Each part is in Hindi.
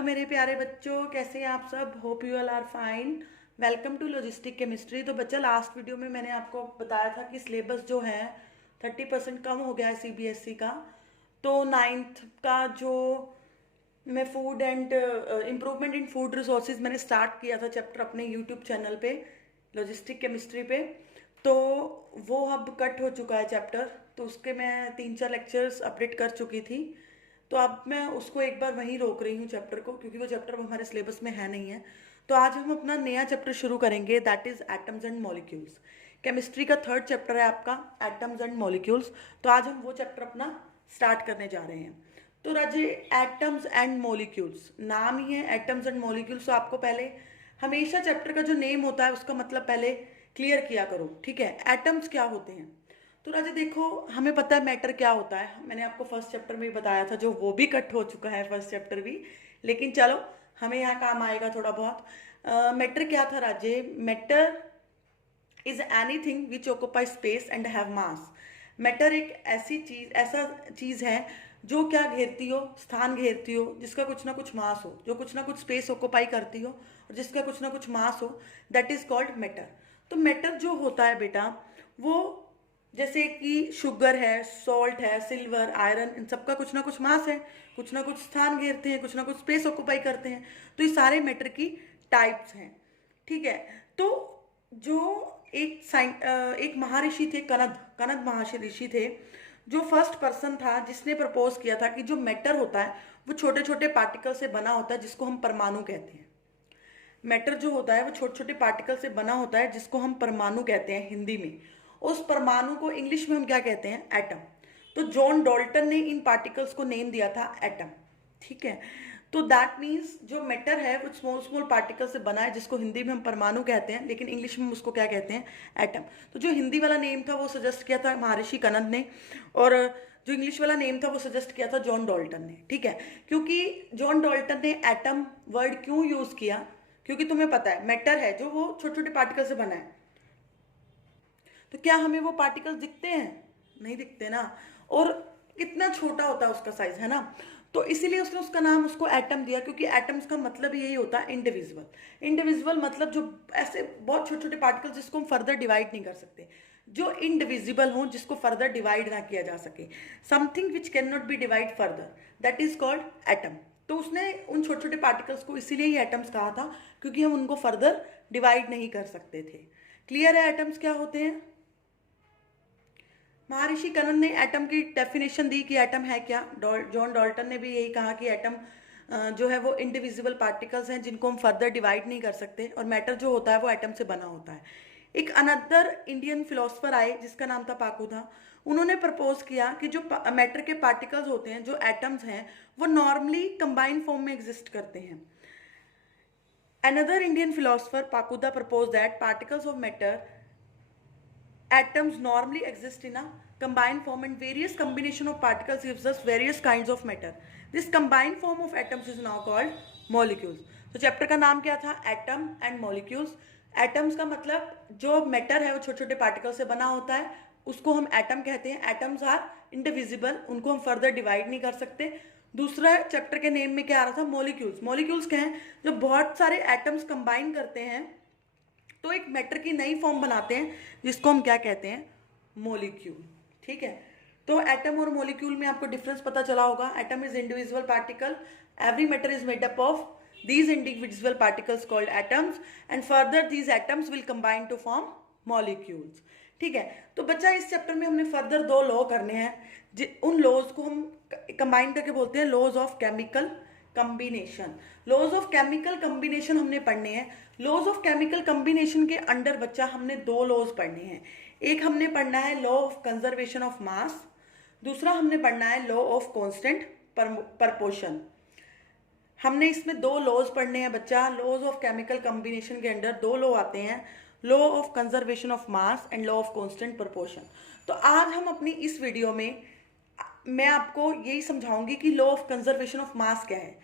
हेलो मेरे प्यारे बच्चों, कैसे हैं आप सब। Hope you all are fine. Welcome to Logistic Chemistry. तो बच्चा, लास्ट वीडियो में मैंने आपको बताया था कि सिलेबस जो है 30% कम हो गया है सीबीएसई का। तो नाइन्थ का जो मैं food and improvement in food resources मैंने स्टार्ट किया था चैप्टर अपने यूट्यूब चैनल पे लॉजिस्टिक केमिस्ट्री पे, तो वो अब कट हो चुका है चैप्टर। तो उसके मैं 3-4 लेक्चर्स अपडेट कर चुकी थी। तो अब मैं उसको एक बार वहीं रोक रही हूँ चैप्टर को, क्योंकि वो चैप्टर हमारे सिलेबस में है नहीं है। तो आज हम अपना नया चैप्टर शुरू करेंगे, that is atoms and molecules. Chemistry का 3rd चैप्टर है आपका, एटम्स एंड मॉलिक्यूल्स। तो आज हम वो चैप्टर अपना स्टार्ट करने जा रहे हैं। तो राजे, एटम्स एंड मॉलिक्यूल्स नाम ही है, एटम्स एंड मॉलिक्यूल्स। तो आपको पहले हमेशा चैप्टर का जो नेम होता है उसका मतलब पहले क्लियर किया करो, ठीक है। एटम्स क्या होते हैं? तो राजा देखो, हमें पता है मैटर क्या होता है, मैंने आपको फर्स्ट चैप्टर में ही बताया था, जो वो भी कट हो चुका है फर्स्ट चैप्टर भी। लेकिन चलो, हमें यहाँ काम आएगा थोड़ा बहुत। मैटर क्या था Raje? Matter is anything which occupy space and have mass. Matter एक ऐसा चीज है जो क्या घेरती हो, स्थान घेरती हो, जिसका कुछ ना कुछ मास हो, जो कुछ ना कुछ स्पेस ऑक्यूपाई करती हो और जिसका कुछ ना कुछ मास हो, दैट इज कॉल्ड मैटर। तो मैटर जो होता है बेटा, वो जैसे कि शुगर है, सॉल्ट है, सिल्वर, आयरन, इन सबका कुछ ना कुछ मास है, कुछ ना कुछ स्थान घेरते हैं, कुछ ना कुछ स्पेस ऑक्यूपाई करते हैं। तो ये सारे मैटर की टाइप्स हैं, ठीक है। तो जो एक महर्षि थे, कनद कनद महर्षि थे, जो फर्स्ट पर्सन था जिसने प्रपोज किया था कि जो मैटर होता है वो छोटे छोटे पार्टिकल से बना होता है, जिसको हम परमाणु कहते हैं। मैटर जो होता है वो छोटे छोटे पार्टिकल से बना होता है, जिसको हम परमाणु कहते हैं हिंदी में। उस परमाणु को इंग्लिश में हम क्या कहते हैं? एटम। तो जॉन डॉल्टन ने इन पार्टिकल्स को नेम दिया था एटम, ठीक है। तो दैट मीन्स जो मैटर है वो स्मॉल स्मॉल पार्टिकल से बना है, जिसको हिंदी में हम परमाणु कहते हैं, लेकिन इंग्लिश में उसको क्या कहते हैं? एटम। तो जो हिंदी वाला नेम था वो सजेस्ट किया था महर्षि कनद ने, और जो इंग्लिश वाला नेम था वो सजेस्ट किया था जॉन डॉल्टन ने, ठीक है। क्योंकि जॉन डॉल्टन ने एटम वर्ड क्यों यूज किया? क्योंकि तुम्हें पता है मैटर है जो वो छोटे छोटे पार्टिकल से बना है। तो क्या हमें वो पार्टिकल्स दिखते हैं? नहीं दिखते ना। और कितना छोटा होता है उसका साइज, है ना। तो इसीलिए उसने उसका नाम उसको एटम दिया, क्योंकि एटम्स का मतलब यही होता है इंडिविजुअल। इंडिविजुअल मतलब जो ऐसे बहुत छोटे छोटे पार्टिकल्स जिसको हम फर्दर डिवाइड नहीं कर सकते, जो इनडिविजिबल हो, जिसको फर्दर डिवाइड ना किया जा सके, something which can not be divide further, that is called atom. तो उसने उन छोटे छोटे पार्टिकल्स को इसीलिए ही एटम्स कहा था, क्योंकि हम उनको फर्दर डिवाइड नहीं कर सकते थे। क्लियर है एटम्स क्या होते हैं? महर्षि कनद ने एटम की डेफिनेशन दी कि एटम है क्या। जॉन डॉल्टन ने भी यही कहा कि एटम जो है वो इंडिविजिबल पार्टिकल्स हैं, जिनको हम फर्दर डिवाइड नहीं कर सकते, और मैटर जो होता है वो एटम से बना होता है। एक अनदर इंडियन फिलोसफर आए जिसका नाम था पाकुदा। उन्होंने प्रपोज किया कि जो मैटर के पार्टिकल्स होते हैं, जो एटम्स हैं, वो नॉर्मली कंबाइंड फॉर्म में एग्जिस्ट करते हैं। Another Indian philosopher Pakudha propose that particles of matter atoms normally exist in a combined form, and various combination of particles gives us various kinds of matter. This combined form of atoms is now called molecules. तो चैप्टर का नाम क्या था? Atom and molecules. एटम्स का मतलब जो मैटर है वो छोटे छोटे पार्टिकल से बना होता है, उसको हम एटम कहते हैं। एटम्स आर इंडिविजिबल, उनको हम फर्दर डिवाइड नहीं कर सकते। दूसरा चैप्टर के नेम में क्या आ रहा था? मॉलिक्यूल्स। मॉलिक्यूल्स क्या हैं? जो बहुत सारे एटम्स कंबाइन करते हैं तो एक मैटर की नई फॉर्म बनाते हैं, जिसको हम क्या कहते हैं? मॉलिक्यूल, ठीक है। तो एटम और मॉलिक्यूल में आपको डिफरेंस पता चला होगा। Atom is individual particle, every matter is made up of these individual particles called atoms, and further these atoms will combine to form molecules, ठीक है। तो बच्चा, इस चैप्टर में हमने फर्दर 2 लॉ करने हैं, उन लॉज को हम कंबाइन करके बोलते हैं laws of chemical combination. Laws of chemical combination हमने पढ़ने हैं। लॉज ऑफ केमिकल कम्बिनेशन के अंडर बच्चा हमने 2 लॉज पढ़ने हैं। एक हमने पढ़ना है लॉ ऑफ कंजर्वेशन ऑफ मास, दूसरा हमने पढ़ना है लॉ ऑफ कांस्टेंट प्रपोर्शन। हमने इसमें 2 लॉज पढ़ने हैं बच्चा। लॉज ऑफ केमिकल कम्बिनेशन के अंडर 2 लॉ आते हैं, law of conservation of mass and law of constant proportion. तो आज हम अपनी इस वीडियो में मैं आपको यही समझाऊंगी कि law of conservation of mass क्या है,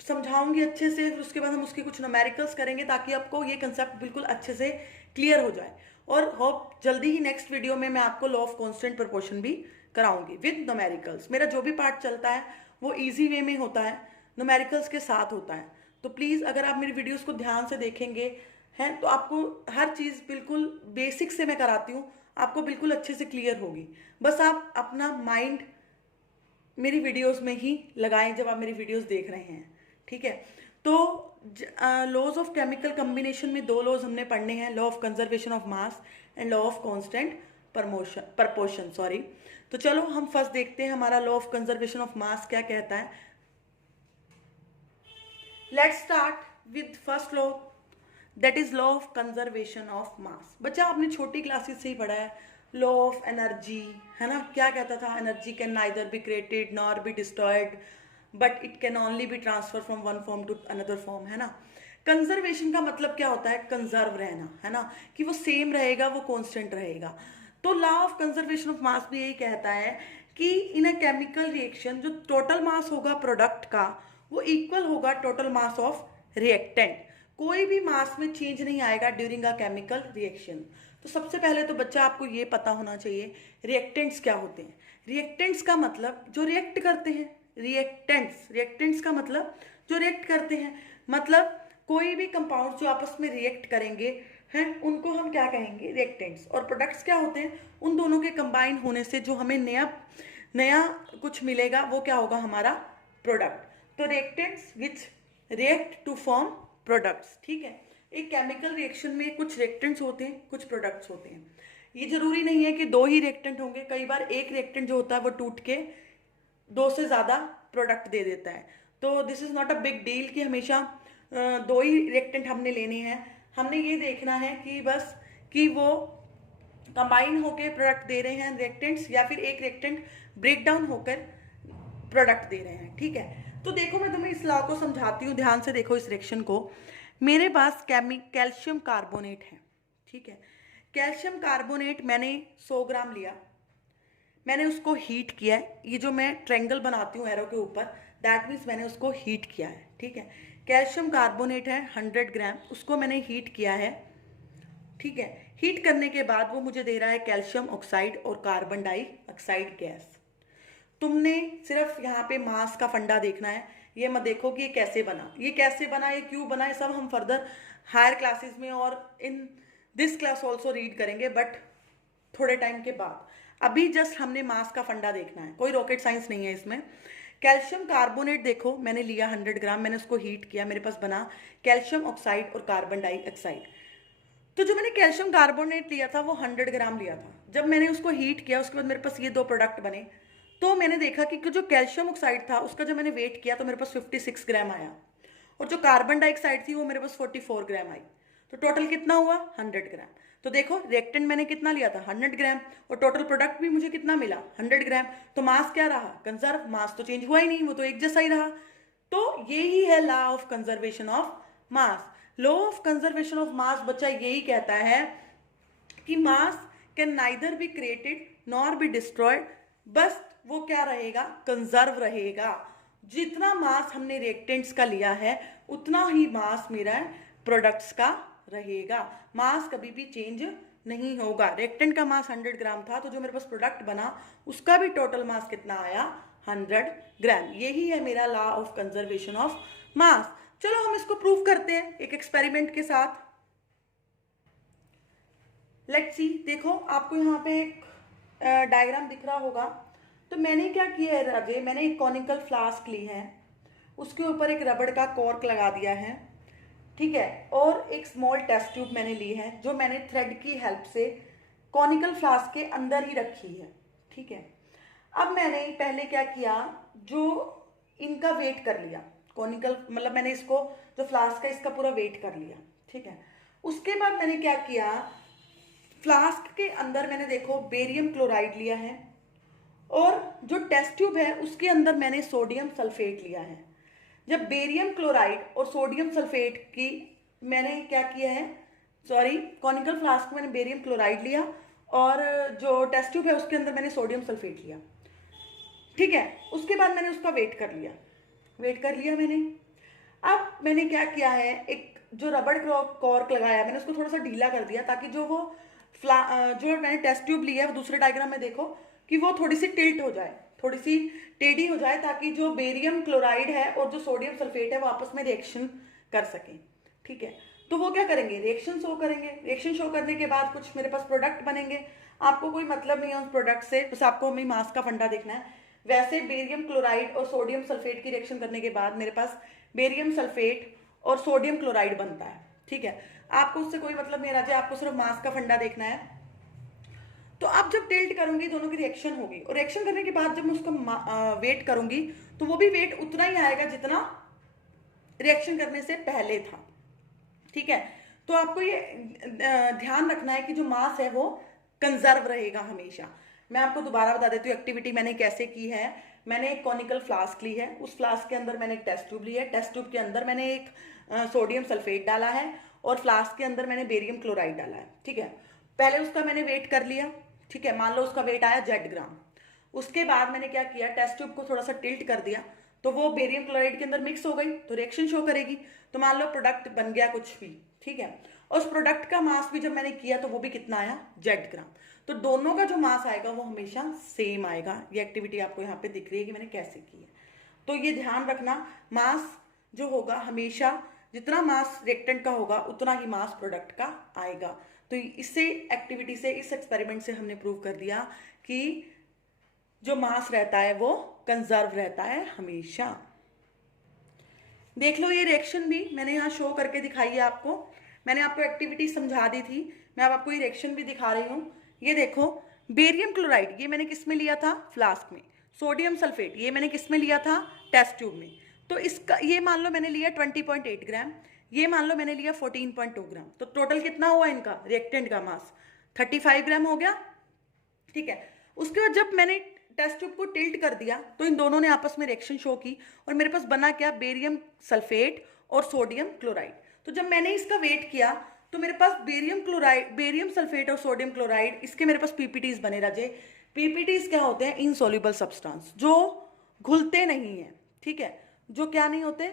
समझाऊंगी अच्छे से। फिर उसके बाद हम उसके कुछ न्यूमेरिकल्स करेंगे, ताकि आपको ये कंसेप्ट बिल्कुल अच्छे से क्लियर हो जाए। और होप जल्दी ही नेक्स्ट वीडियो में मैं आपको लॉ ऑफ कांस्टेंट प्रपोर्शन भी कराऊंगी विद न्यूमेरिकल्स। मेरा जो भी पार्ट चलता है वो इजी वे में होता है, न्यूमेरिकल्स के साथ होता है। तो प्लीज़ अगर आप मेरी वीडियोस को ध्यान से देखेंगे हैं तो आपको हर चीज़ बिल्कुल बेसिक से मैं कराती हूँ, आपको बिल्कुल अच्छे से क्लियर होगी। बस आप अपना माइंड मेरी वीडियोस में ही लगाएं जब आप मेरी वीडियोस देख रहे हैं, ठीक है। तो लॉज ऑफ केमिकल कम्बिनेशन में दो लॉज हमने पढ़ने हैं, law of conservation of mass and law of constant proportion sorry. तो चलो हम फर्स्ट देखते हैं हमारा law of conservation of mass क्या कहता है। Let's start with first law, that is law of conservation of मास। बच्चा आपने छोटी क्लासेस से ही पढ़ा है लॉ ऑफ एनर्जी, है ना। क्या कहता था, energy can neither be created nor be destroyed but it can only be transfer from one form to another form, है ना। कंजर्वेशन का मतलब क्या होता है, कंजर्व रहना, है ना, कि वो सेम रहेगा, वो कांस्टेंट रहेगा। तो लॉ ऑफ कंजर्वेशन ऑफ मास भी यही कहता है कि इन अ केमिकल रिएक्शन जो टोटल मास होगा प्रोडक्ट का वो इक्वल होगा टोटल मास ऑफ रिएक्टेंट। कोई भी मास में चेंज नहीं आएगा ड्यूरिंग अ केमिकल रिएक्शन। तो सबसे पहले तो बच्चा आपको ये पता होना चाहिए रिएक्टेंट्स क्या होते हैं। रिएक्टेंट्स का मतलब जो रिएक्ट करते हैं, रिएक्टेंट्स का मतलब जो रिएक्ट करते हैं, मतलब कोई भी कंपाउंड जो आपस में रिएक्ट करेंगे हैं उनको हम क्या कहेंगे, रिएक्टेंट्स। और प्रोडक्ट्स क्या होते हैं, उन दोनों के कंबाइन होने से जो हमें नया नया कुछ मिलेगा वो क्या होगा, हमारा प्रोडक्ट। तो reactants which react to form products, ठीक है। एक केमिकल रिएक्शन में कुछ रिएक्टेंट्स होते हैं, कुछ प्रोडक्ट्स होते हैं। ये जरूरी नहीं है कि दो ही रिएक्टेंट होंगे, कई बार एक रिएक्टेंट जो होता है वो टूट के दो से ज़्यादा प्रोडक्ट दे देता है। तो this is not a big deal कि हमेशा दो ही रिएक्टेंट हमने लेने हैं। हमने ये देखना है कि बस कि वो कंबाइन होकर प्रोडक्ट दे रहे हैं रिएक्टेंट्स, या फिर एक रिएक्टेंट ब्रेक डाउन होकर प्रोडक्ट दे रहे हैं, ठीक है। तो देखो मैं तुम्हें इस लॉ को समझाती हूँ, ध्यान से देखो इस रिएक्शन को। मेरे पास कैल्शियम कार्बोनेट है, ठीक है। कैल्शियम कार्बोनेट मैंने 100 ग्राम लिया, मैंने उसको हीट किया है। ये जो मैं ट्रायंगल बनाती हूँ एरो के ऊपर, दैट मीन्स मैंने उसको हीट किया है, ठीक है। कैल्शियम कार्बोनेट है 100 ग्राम, उसको मैंने हीट किया है, ठीक है। हीट करने के बाद वो मुझे दे रहा है कैल्शियम ऑक्साइड और कार्बन डाइऑक्साइड गैस। तुमने सिर्फ यहाँ पे मास का फंडा देखना है, ये मत देखो कि ये कैसे बना, ये कैसे बना, ये क्यों बना, ये सब हम फर्दर हायर क्लासेस में और in this class also read करेंगे, बट थोड़े टाइम के बाद। अभी जस्ट हमने मास का फंडा देखना है, कोई रॉकेट साइंस नहीं है इसमें। कैल्शियम कार्बोनेट देखो मैंने लिया 100 ग्राम, मैंने उसको हीट किया, मेरे पास बना कैल्शियम ऑक्साइड और कार्बन डाइऑक्साइड। तो जो मैंने कैल्शियम कार्बोनेट लिया था वो 100 ग्राम लिया था, जब मैंने उसको हीट किया उसके बाद मेरे पास ये दो प्रोडक्ट बने। तो मैंने देखा कि जो कैल्शियम ऑक्साइड था उसका जब मैंने वेट किया तो मेरे पास 56 ग्राम आया, और जो कार्बन डाइऑक्साइड थी वो मेरे पास 44 ग्राम आई। तो टोटल कितना हुआ, 100 ग्राम। तो देखो रिएक्टेंट मैंने कितना लिया था, 100 ग्राम, और टोटल प्रोडक्ट भी मुझे कितना मिला, 100 ग्राम। तो मास क्या रहा, कंजर्व, मास तो चेंज हुआ ही नहीं, वो तो एक जैसा ही रहा। तो यही है law of conservation of mass. Law of conservation of मास बच्चा यही कहता है कि मास can neither be created nor be destroyed, बस वो क्या रहेगा, कंजर्व रहेगा। जितना मास हमने रिएक्टेंट्स का लिया है उतना ही मास मेरा प्रोडक्ट्स का रहेगा, मास कभी भी चेंज नहीं होगा। रिएक्टेंट का मास 100 ग्राम था, तो जो मेरे पास प्रोडक्ट बना उसका भी टोटल मास कितना आया, 100 ग्राम। यही है मेरा लॉ ऑफ कंजर्वेशन ऑफ मास। चलो हम इसको प्रूव करते हैं एक एक्सपेरिमेंट के साथ। लेट्स सी, देखो आपको यहाँ पे एक डायग्राम दिख रहा होगा। तो मैंने क्या किया है राजे, मैंने एक कॉनिकल फ्लास्क ली है, उसके ऊपर एक रबड़ का कॉर्क लगा दिया है, ठीक है, और एक स्मॉल टेस्ट ट्यूब मैंने ली है जो मैंने थ्रेड की हेल्प से कॉनिकल फ्लास्क के अंदर ही रखी है, ठीक है। अब मैंने पहले क्या किया, जो इनका वेट कर लिया, कॉनिकल मतलब मैंने इसको जो फ्लास्क है इसका पूरा वेट कर लिया, ठीक है। उसके बाद मैंने क्या किया, फ्लास्क के अंदर मैंने देखो बेरियम क्लोराइड लिया है, और जो टेस्ट ट्यूब है उसके अंदर मैंने सोडियम सल्फेट लिया है। जब बेरियम क्लोराइड और सोडियम सल्फेट की मैंने क्या किया है, सॉरी कॉनिकल फ्लास्क में मैंने बेरियम क्लोराइड लिया, और जो टेस्ट ट्यूब है उसके अंदर मैंने सोडियम सल्फेट लिया, ठीक है। उसके बाद मैंने उसका वेट कर लिया मैंने। अब मैंने क्या किया है, एक जो रबड़ कॉर्क लगाया मैंने उसको थोड़ा सा ढीला कर दिया, ताकि जो वो जो मैंने टेस्ट ट्यूब लिया है वो दूसरे डायग्राम में देखो कि वो थोड़ी सी टिल्ट हो जाए, थोड़ी सी टेढ़ी हो जाए, ताकि जो बेरियम क्लोराइड है और जो सोडियम सल्फेट है वो आपस में रिएक्शन कर सकें। ठीक है, तो वो क्या करेंगे, रिएक्शन शो करेंगे। रिएक्शन शो करने के बाद कुछ मेरे पास प्रोडक्ट बनेंगे। आपको कोई मतलब नहीं है उस प्रोडक्ट से, बस आपको हमें मास का फंडा देखना है। वैसे बेरियम क्लोराइड और सोडियम सल्फेट की रिएक्शन करने के बाद मेरे पास बेरियम सल्फेट और सोडियम क्लोराइड बनता है। ठीक है, आपको उससे कोई मतलब नहीं राजा, आपको सिर्फ मास का फंडा देखना है। तो अब जब टिल्ट करूंगी दोनों की रिएक्शन होगी, और रिएक्शन करने के बाद जब मैं उसका वेट करूंगी तो वो भी वेट उतना ही आएगा जितना रिएक्शन करने से पहले था। ठीक है, तो आपको ये ध्यान रखना है कि जो मास है वो कंजर्व रहेगा हमेशा। मैं आपको दोबारा बता देती हूँ एक्टिविटी मैंने कैसे की है। मैंने एक कॉनिकल फ्लास्क ली है, उस फ्लास्क के अंदर मैंने एक टेस्ट ट्यूब ली है, टेस्ट ट्यूब के अंदर मैंने एक सोडियम सल्फेट डाला है, और फ्लास्क के अंदर मैंने बेरियम क्लोराइड डाला है। ठीक है, पहले उसका मैंने वेट कर लिया। ठीक है, मान लो उसका वेट आया Z ग्राम। उसके बाद मैंने क्या किया, टेस्ट ट्यूब को थोड़ा सा टिल्ट कर दिया, तो वो बेरियम क्लोराइड के अंदर मिक्स हो गई, तो रिएक्शन शो करेगी। तो मान लो प्रोडक्ट बन गया कुछ भी। ठीक है, और उस प्रोडक्ट का मास भी जब मैंने किया तो वो भी कितना आया, Z ग्राम। तो दोनों का जो मास आएगा वो हमेशा सेम आएगा। ये एक्टिविटी आपको यहाँ पे दिख रही है कि मैंने कैसे की है। तो ये ध्यान रखना, मास जो होगा हमेशा जितना मास रिएक्टेंट का होगा उतना ही मास प्रोडक्ट का आएगा। तो इससे एक्टिविटी से, इस एक्सपेरिमेंट से हमने प्रूव कर दिया कि जो मास रहता है वो कंजर्व रहता है हमेशा। देख लो ये रिएक्शन भी मैंने यहाँ शो करके दिखाई है आपको। मैंने आपको एक्टिविटी समझा दी थी, मैं अब आपको ये रिएक्शन भी दिखा रही हूँ। ये देखो, बेरियम क्लोराइड ये मैंने किस में लिया था, फ्लास्क में। सोडियम सल्फेट ये मैंने किस में लिया था, टेस्ट ट्यूब में। तो इसका ये मान लो मैंने लिया 20.8 ग्राम, ये मान लो मैंने लिया 14.2 ग्राम। तो टोटल कितना हुआ इनका रिएक्टेंट का मास, 35 ग्राम हो गया। ठीक है, उसके बाद जब मैंने टेस्ट ट्यूब को टिल्ट कर दिया तो इन दोनों ने आपस में रिएक्शन शो की, और मेरे पास बना क्या, बेरियम सल्फेट और सोडियम क्लोराइड। तो जब मैंने इसका वेट किया तो मेरे पास बेरियम क्लोराइड, बेरियम सल्फेट और सोडियम क्लोराइड, इसके मेरे पास पीपीटीज बने राजे। पीपीटीज क्या होते हैं, इनसॉल्युबल सब्सटेंस, जो घुलते नहीं है। ठीक है, जो क्या नहीं होते,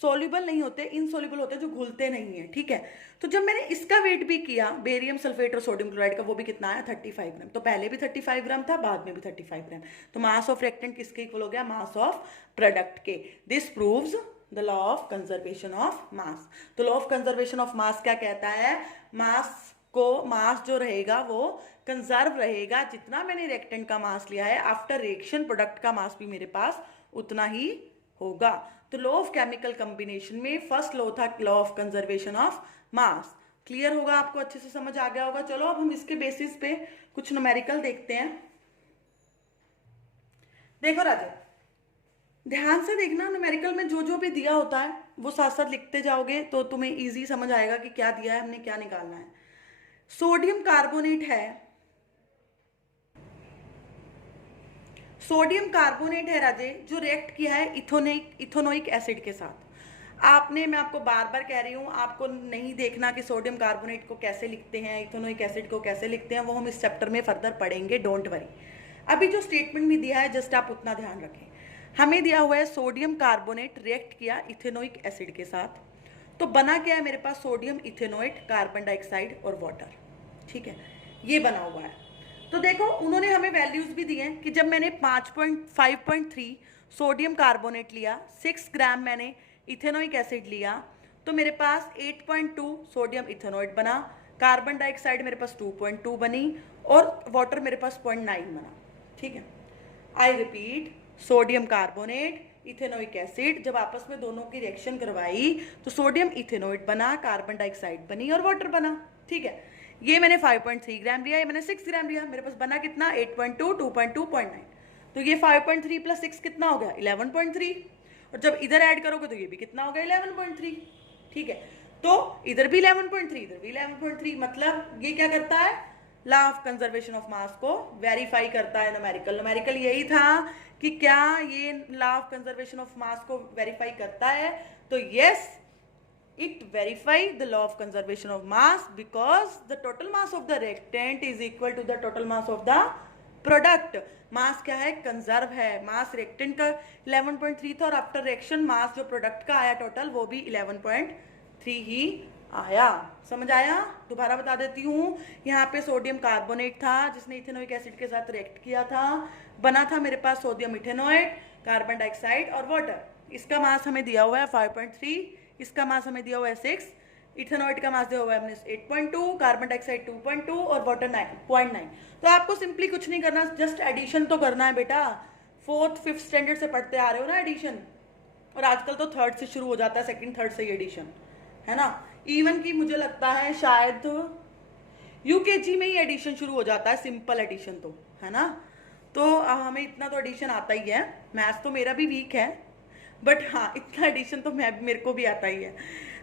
सॉल्युबल नहीं होते, इनसॉल्युबल होते, जो घुलते नहीं है। ठीक है, तो जब मैंने इसका वेट भी किया बेरियम सल्फेट और सोडियम क्लोराइड का, वो भी कितना आया, 35 ग्राम। तो पहले भी 35 ग्राम था, बाद में भी 35 ग्राम। तो मास ऑफ रिएक्टेंट किसके इक्वल हो गया, मास ऑफ प्रोडक्ट के। This proves the law of conservation of mass. तो law of conservation of mass क्या कहता है, मास को, मास जो रहेगा वो कंजर्व रहेगा। जितना मैंने रिएक्टेंट का मास लिया है, आफ्टर रिएक्शन प्रोडक्ट का मास भी मेरे पास उतना ही होगा। तो लॉ ऑफ केमिकल कॉम्बिनेशन में फर्स्ट लॉ था law of conservation of mass. Clear होगा आपको, अच्छे से समझ आ गया होगा। चलो अब हम इसके बेसिस पे कुछ न्यूमेरिकल देखते हैं। देखो राजे, ध्यान से देखना, न्यूमेरिकल में जो जो भी दिया होता है वो साथ साथ लिखते जाओगे तो तुम्हें इजी समझ आएगा कि क्या दिया है, हमने क्या निकालना है। सोडियम कार्बोनेट है, सोडियम कार्बोनेट है राजे, जो रिएक्ट किया है इथेनोइक एसिड के साथ। आपने, मैं आपको बार बार कह रही हूँ, आपको नहीं देखना कि सोडियम कार्बोनेट को कैसे लिखते हैं, इथेनोइक एसिड को कैसे लिखते हैं, वो हम इस चैप्टर में फर्दर पढ़ेंगे, डोंट वरी। अभी जो स्टेटमेंट भी दिया है जस्ट आप उतना ध्यान रखें। हमें दिया हुआ है सोडियम कार्बोनेट रिएक्ट किया इथेनोइक एसिड के साथ, तो बना क्या है मेरे पास, सोडियम इथेनोएट, कार्बन डाइऑक्साइड और वाटर। ठीक है, ये बना हुआ है। तो देखो उन्होंने हमें वैल्यूज भी दी हैं कि जब मैंने 5.3 सोडियम कार्बोनेट लिया, 6 ग्राम मैंने इथेनोइक एसिड लिया, तो मेरे पास 8.2 सोडियम इथेनोएट बना, कार्बन डाइऑक्साइड मेरे पास 2.2 बनी, और वाटर मेरे पास 0.9 बना। ठीक है, I repeat, sodium carbonate, ethanoic acid, जब आपस में दोनों की रिएक्शन करवाई तो सोडियम इथेनोएट बना, कार्बन डाइऑक्साइड बनी और वाटर बना। ठीक है, ये मैंने 5.3 ग्राम लिया, ये मैंने 6 ग्राम लिया, मेरे पास बना कितना, 8.2, 2.2, 0.9। तो ये 5.3 प्लस 6 कितना हो गया, 11.3, और जब इधर ऐड करोगे तो ये भी कितना हो गया, 11.3। ठीक है, तो इधर भी 11.3, इधर भी 11.3, मतलब ये क्या करता है, लॉ ऑफ कंजर्वेशन ऑफ मास को वेरीफाई करता है। न्यूमेरिकल यही था कि क्या ये लॉ ऑफ कंजर्वेशन ऑफ मास को वेरीफाई करता है, तो yes, it verify the law of conservation of mass because the total mass of the reactant is equal to the total mass of the product. मास क्या है, कंजर्व है। मास रिएक्टेंट का 11.3 था, और आफ्टर रिएक्शन मास जो प्रोडक्ट का आया टोटल वो भी 11.3 ही आया। समझ आया? दोबारा बता देती हूँ। यहाँ पे सोडियम कार्बोनेट था जिसने इथेनोइक एसिड के साथ रिएक्ट किया था, बना था मेरे पास सोडियम इथेनॉइड, कार्बन डाइऑक्साइड और वाटर। इसका मास हमें दिया हुआ है 5.3, इसका मास हमें दिया हुआ है 6, इथेनॉइड का मास दिया हुआ है हमने 8.2, कार्बन डाइऑक्साइड 2.2 और वाटर 9.9। तो आपको सिंपली कुछ नहीं करना, जस्ट एडिशन तो करना है बेटा। 4th 5th स्टैंडर्ड से पढ़ते आ रहे हो ना एडिशन, और आजकल तो 3rd से शुरू हो जाता है, 2nd 3rd से ही एडिशन, है ना। इवन कि मुझे लगता है शायद यूकेजी में ही एडिशन शुरू हो जाता है, सिंपल एडिशन तो, है ना। तो हमें इतना तो एडिशन आता ही है। मैथ्स तो मेरा भी वीक है, बट हाँ इतना एडिशन तो मेरे को भी आता ही है।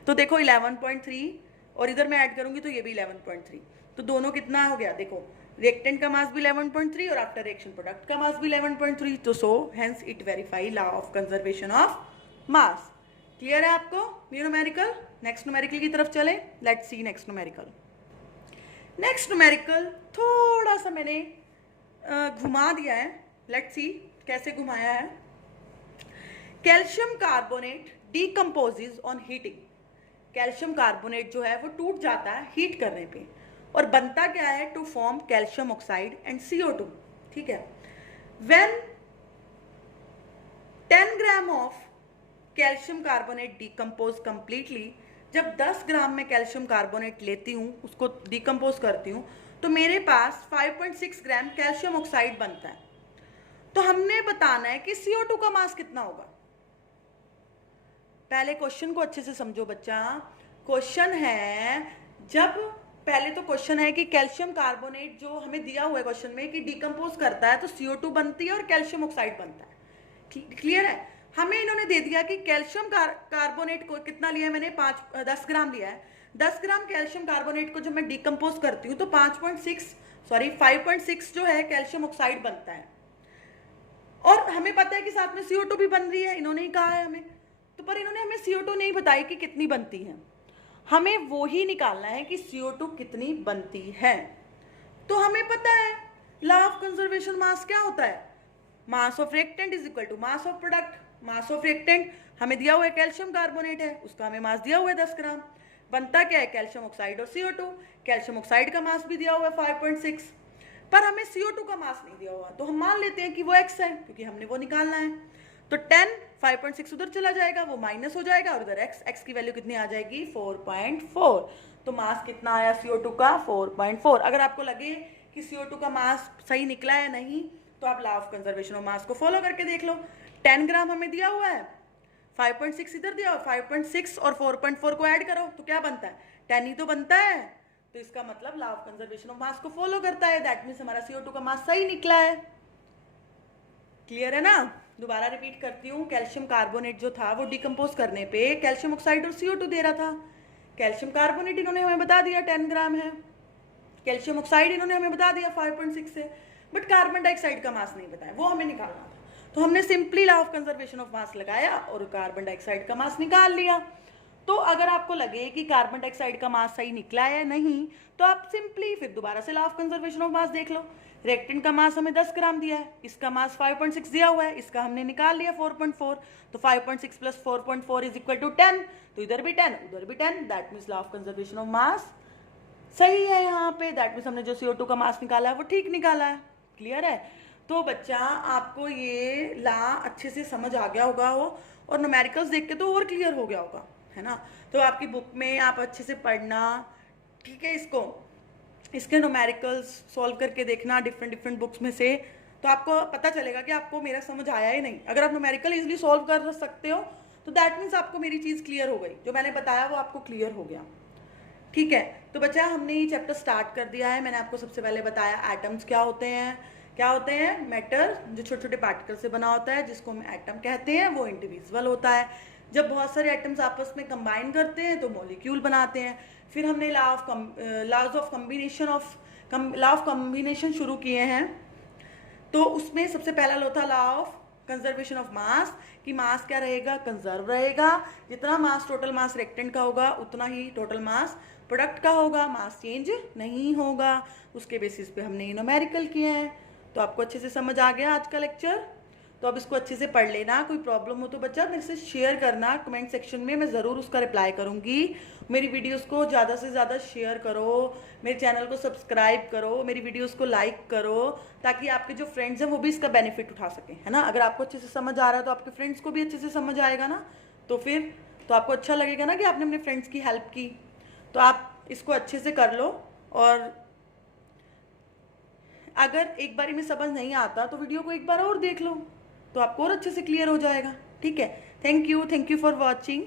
तो देखो 11.3 और इधर मैं ऐड करूंगी तो ये भी 11.3, तो दोनों कितना हो गया देखो, रिएक्टेंट का मास भी 11.3 और आफ्टर रिएक्शन प्रोडक्ट का मास भी 11.3। तो so hence it verify law of conservation of mass. Clear है आपको ये न्यूमेरिकल? नेक्स्ट न्यूमेरिकल की तरफ चले, let's see next numerical. Next numerical थोड़ा सा मैंने घुमा दिया है, लेट्स सी कैसे घुमाया है। Calcium carbonate decomposes on heating. Calcium carbonate जो है वो टूट जाता है हीट करने पे, और बनता क्या है, to form calcium oxide and CO2। ठीक है। When 10 gram of calcium carbonate decompose completely, जब 10 ग्राम में कैल्शियम कार्बोनेट लेती हूँ, उसको डीकम्पोज करती हूँ, तो मेरे पास 5.6 ग्राम कैल्शियम ऑक्साइड बनता है। तो हमने बताना है कि CO2 का मास कितना होगा। पहले क्वेश्चन को अच्छे से समझो बच्चा। क्वेश्चन है, जब पहले तो क्वेश्चन है कि कैल्शियम कार्बोनेट जो हमें दिया हुआ है क्वेश्चन में कि डीकम्पोज करता है तो CO2 बनती है और कैल्शियम ऑक्साइड बनता है। क्लियर है? हमें इन्होंने दे दिया कि कैल्शियम कार्बोनेट को कितना लिया है मैंने, 10 ग्राम लिया है। 10 ग्राम कैल्शियम कार्बोनेट को जब मैं डीकम्पोज करती हूँ तो 5.6 जो है कैल्शियम ऑक्साइड बनता है, और हमें पता है कि साथ में CO2 भी बन रही है, इन्होंने ही कहा है हमें। तो पर इन्होंने हमें CO2 नहीं बताई कि कितनी बनती है, हमें वो ही निकालना है कि CO2 कितनी बनती है। तो हमें पता है लॉ ऑफ कंजर्वेशन मास क्या होता है, mass of reactant is equal to mass of product. Mass of reactant हमें दिया हुआ है कैल्शियम कार्बोनेट है, उसका हमें मास दिया हुआ है 10 ग्राम। बनता क्या है, कैल्शियम ऑक्साइड और CO2। कैल्शियम ऑक्साइड का मास भी दिया हुआ है 5.6, पर हमें CO2 का मास नहीं दिया हुआ, तो हम मान लेते हैं कि वो x है क्योंकि हमने वो निकालना है। तो 10 5.6 उधर चला जाएगा, वो माइनस हो जाएगा, और उधर x की वैल्यू कितनी आ जाएगी 4.4। तो मास कितना आया CO2 का 4.4। अगर आपको लगे कि CO2 का मास सही निकला है नहीं, तो आप लॉ ऑफ कंजर्वेशन ऑफ मास को फॉलो करके देख लो। 10 ग्राम हमें दिया हुआ है, 5.6 इधर दिया हुआ, 5.6 और 4.4 को ऐड करो तो क्या बनता है, 10 ही तो बनता है। तो इसका मतलब लॉ ऑफ कंजर्वेशन ऑफ मास को फॉलो करता है, दैट मीन्स हमारा CO2 का मास सही निकला है। क्लियर है ना? दोबारा रिपीट करती हूँ। कैल्शियम कार्बोनेट जो था वो डिकम्पोज करने पे कैल्शियम ऑक्साइड और CO2 दे रहा था। कैल्शियम कार्बोनेट इन्होंने हमें बता दिया 10 ग्राम है, कैल्शियम ऑक्साइड इन्होंने हमें बता दिया 5.6 है, बट कार्बन डाइऑक्साइड का मास नहीं बताया, वो हमें निकालना था। तो हमने simply law of conservation of मास लगाया और कार्बन डाइऑक्साइड का मास निकाल लिया। तो अगर आपको लगे कि कार्बन डाइऑक्साइड का मास सही निकला है नहीं, तो आप सिंपली फिर दोबारा से लॉ ऑफ कंजर्वेशन ऑफ मास देख लो। रिएक्टेंट का मास हमें 10 ग्राम दिया है, इसका मास 5.6 दिया हुआ है, इसका हमने निकाल लिया 4.4। तो 5.6 प्लस 4.4 इज इक्वल टू 10। तो इधर भी 10 उधर भी 10, that means law of conservation of मास सही है यहाँ पे। दैट मीन्स हमने जो CO2 का मास निकाला है वो ठीक निकाला है। क्लियर है? तो बच्चा आपको ये ला अच्छे से समझ आ गया होगा हो, और न्यूमेरिकल्स देख के तो और क्लियर हो गया होगा, है ना। तो आपकी बुक में आप अच्छे से पढ़ना, ठीक है, इसके न्यूमेरिकल्स सॉल्व करके देखना डिफरेंट बुक्स में से, तो आपको पता चलेगा कि आपको मेरा समझ आया ही नहीं। अगर आप न्यूमेरिकल इजीली सॉल्व कर सकते हो तो दैट मीन्स आपको मेरी चीज़ क्लियर हो गई, जो मैंने बताया वो आपको क्लियर हो गया। ठीक है, तो बच्चा हमने ये चैप्टर स्टार्ट कर दिया है। मैंने आपको सबसे पहले बताया एटम्स क्या होते हैं, मैटर जो छोटे छोटे पार्टिकल से बना होता है जिसको हम एटम कहते हैं, वो इंडिविजुअल होता है। जब बहुत सारे एटम्स आपस में कंबाइन करते हैं तो मॉलिक्यूल बनाते हैं। फिर हमने लॉज ऑफ कम्बिनेशन शुरू किए हैं, तो उसमें सबसे पहला लो था लॉ ऑफ कंजर्वेशन ऑफ मास, कि मास क्या रहेगा, कंजर्व रहेगा। जितना मास टोटल मास रिएक्टेंट का होगा उतना ही टोटल मास प्रोडक्ट का होगा, मास चेंज नहीं होगा। उसके बेसिस पे हमने न्यूमेरिकल किए हैं। तो आपको अच्छे से समझ आ गया आज का लेक्चर। तो अब इसको अच्छे से पढ़ लेना। कोई प्रॉब्लम हो तो बच्चा मेरे से शेयर करना कमेंट सेक्शन में, मैं ज़रूर उसका रिप्लाई करूँगी। मेरी वीडियोस को ज़्यादा से ज़्यादा शेयर करो, मेरे चैनल को सब्सक्राइब करो, मेरी वीडियोस को लाइक करो, ताकि आपके जो फ्रेंड्स हैं वो भी इसका बेनिफिट उठा सकें, है ना। अगर आपको अच्छे से समझ आ रहा है तो आपके फ्रेंड्स को भी अच्छे से समझ आएगा ना, तो फिर तो आपको अच्छा लगेगा ना कि आपने अपने फ्रेंड्स की हेल्प की। तो आप इसको अच्छे से कर लो, और अगर एक बारी में समझ नहीं आता तो वीडियो को एक बार और देख लो, तो आपको और अच्छे से क्लियर हो जाएगा। ठीक है, थैंक यू फॉर वॉचिंग।